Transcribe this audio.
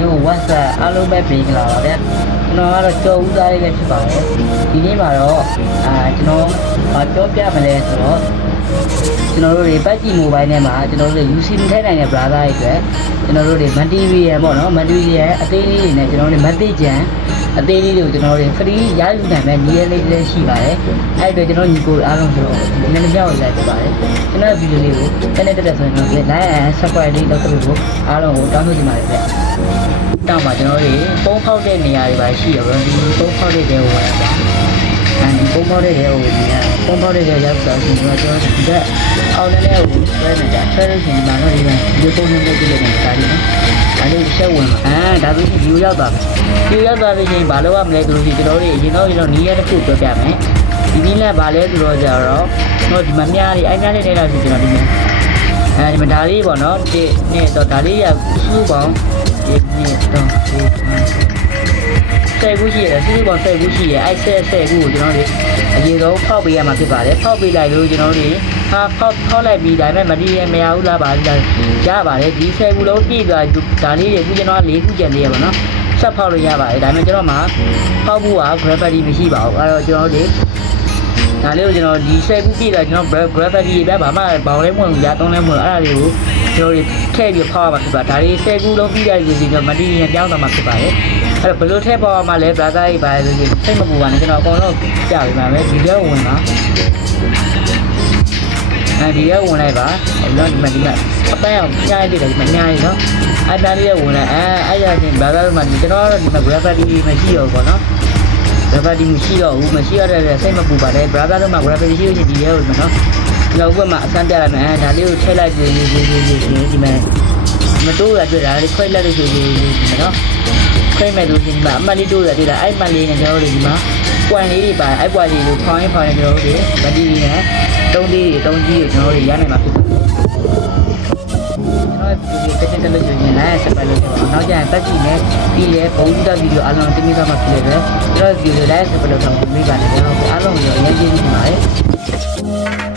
ရုပ် WhatsApp အားလုံးပဲပေးကြလာပါဗျာကျွန်တော်ကတော့ကြော်ဦးသားလေးပဲဖြစ်ပါတယ်ဒီနေ့မှာတော့ကျွန်တော်ပြောပြမလဲဆိုတော့ကျွန်တော်တို့တွေပတ်ကြည့် mobile နဲ့မှာကျွန်တော်တို့ UC ထိုင်နိုင်တဲ့ brother တွေအတွက်ကျွန်တော်တို့တွေ material ပေါ့နော် material အသေးလေးတွေနဲ့ကျွန်တော်တို့ material ကြံအသေးလေးတွေကိုကျွန်တော်တို့ free ရယူနိုင်မဲ့နည်းလေးတွေရှိပါတယ်အဲ့အတွက်ကျွန်တော်ညီကိုအားလုံးဆိုတော့နည်းနည်းကြောက်လိုက်ဖြစ်ပါတယ်ကျွန်တော်ဗီဒီယိုလေးကိုတက်တက်ဆိုရင်တော့ like and subscribe လေးလုပ်ပြီးဖို့အားလုံးကိုတောင်းဆိုချင်ပါတယ်ဗျတောင်းပါကျွန်တော်တို့ပုံဖောက်တဲ့နေရာတွေပါရှိရပါဒီပုံဖောက်တဲ့တွေဝင်ပါအဲဒီပုံဖောက်တဲ့တွေဝင်နေတာပုံဖောက်တဲ့တွေရောက်တော့ကျွန်တော်ဒီကအော်လည်းကိုဆွဲနေတာဆွဲလို့ရှိရင်တော့ဒီပုံစံနဲ့ကြည့်လိုက်နေတာဒီနော်အဲ့ဒီရှက်ဝင်ဒါဆိုဒီဗီဒီယိုရောက်သွားပြီဗီဒီယိုရောက်သွားပြီချင်းဘာလို့ရမလဲဆိုလို့ရှိရင်ကျွန်တော်တို့အရင်တော့နီးရတစ်ခုပြောပြမယ်ဒီနည်းနဲ့ဘာလဲဆိုတော့ကြတော့ဒီမများလေးအဲ့များလေးနေတာဆိုကျွန်တော်ဒီမှာဒါလေးပေါ့နော်ဒီနေ့တော့ဒါလေးရစုပေါင်းဒီနေ့တော့ဆယ်ခုရှိရစုပေါင်းဆယ်ခုရှိရအဲ့ဆယ်ခုကိုကျွန်တော်တို့အရင်ဆုံးဖောက်ပေးရမှာဖြစ်ပါတယ်ဖောက်ပေးလိုက်လို့ကျွန်တော်တို့ဖောက်လိုက်ပြီးဒါပေမဲ့မတီးရမရဘူးလားပါရပါတယ်ဒီဆယ်ခုလုံးပြည့်သွားဒါလေးတွေခုကျွန်တော်၄ခုကျန်သေးရပါတော့ဆက်ဖောက်လို့ရပါတယ်ဒါပေမဲ့ကျွန်တော်မှာဖောက်ဖို့က gravity မရှိပါဘူးအဲ့တော့ကျွန်တော်တို့ဒါလေးကိုကျွန်တော်ဒီဆယ်ခုပြည့်သွားကျွန်တော် gravity ပဲဘာမှဘောင်လေးမဝင်ဘူးရသုံးလေးမဝင်အဲ့ဒါလေးကိုကျွန်တော်တို့ထည့်ပြီးဖောက်ရမှာဖြစ်ပါဒါလေးဆယ်ခုလုံးပြည့်သွားပြီဆိုတော့မတီးရပြောင်းသွားမှာဖြစ်ပါတယ်အဲ့တော့ဘယ်လိုထည့်ပေါ်မှာလဲ brother ကြီးပါဆိုရင်စိတ်မပူပါနဲ့ကျွန်တော်အကုန်လုံးပြပေးပါမယ်ဒီထဲဝင်ပါဒီထဲဝင်လိုက်ပါတော့ဒီမှာအပန်းအောင်ညှိုင်းလိုက်တယ်ဒီမှာညှိုင်းနော်အဲ့တန်းလေးဝင်လိုက်အဲ့ရချင်း brother မှာကျွန်တော်ကတော့ဒီမှာ gravity မရှိတော့ဘူးပေါ့နော် gravity မရှိတော့ဘူးမရှိရတဲ့စိတ်မပူပါနဲ့ brother တို့မှာ gravity ရှိရင်ဒီထဲဝင်မယ်နော်ကျွန်တော်ဥပမာအစမ်းပြလိုက်မယ်ဒါလေးကိုထည့်လိုက်ပြီးဒီမှာမတိုးရတွေ့တာလေးခွဲလိုက်လို့ဒီနော်ခွဲမဲ့လို့ဒီမှာအမှတ်လေးတိုးရတွေ့တာအဲ့မှတ်လေးနဲ့ကျွန်တော်တို့ဒီမှာပွိုင်လေးတွေပါအဲ့ပွိုင်လေးကိုဖောင်းရင်ကျွန်တော်တို့ဗတီနဲ့တုံးလေးတွေတုံးကြီးကိုကျွန်တော်တို့ရနိုင်မှာဖြစ်ပါတယ်ကျွန်တော်ဒီတက်လို့ရင်လည်းဆက်ပါလို့နောက်ကျရင်တက်ကြည့်နေပြီးလေပုံစံဗီဒီယိုအားလုံးတင်ပြသွားမှာဖြစ်တယ်ကျွန်တော်ဗီဒီယိုလည်းဆက်ပါလို့တော့မိပါတယ်ကျွန်တော်အားလုံးကိုအရင်ကြည့်နေပါတယ်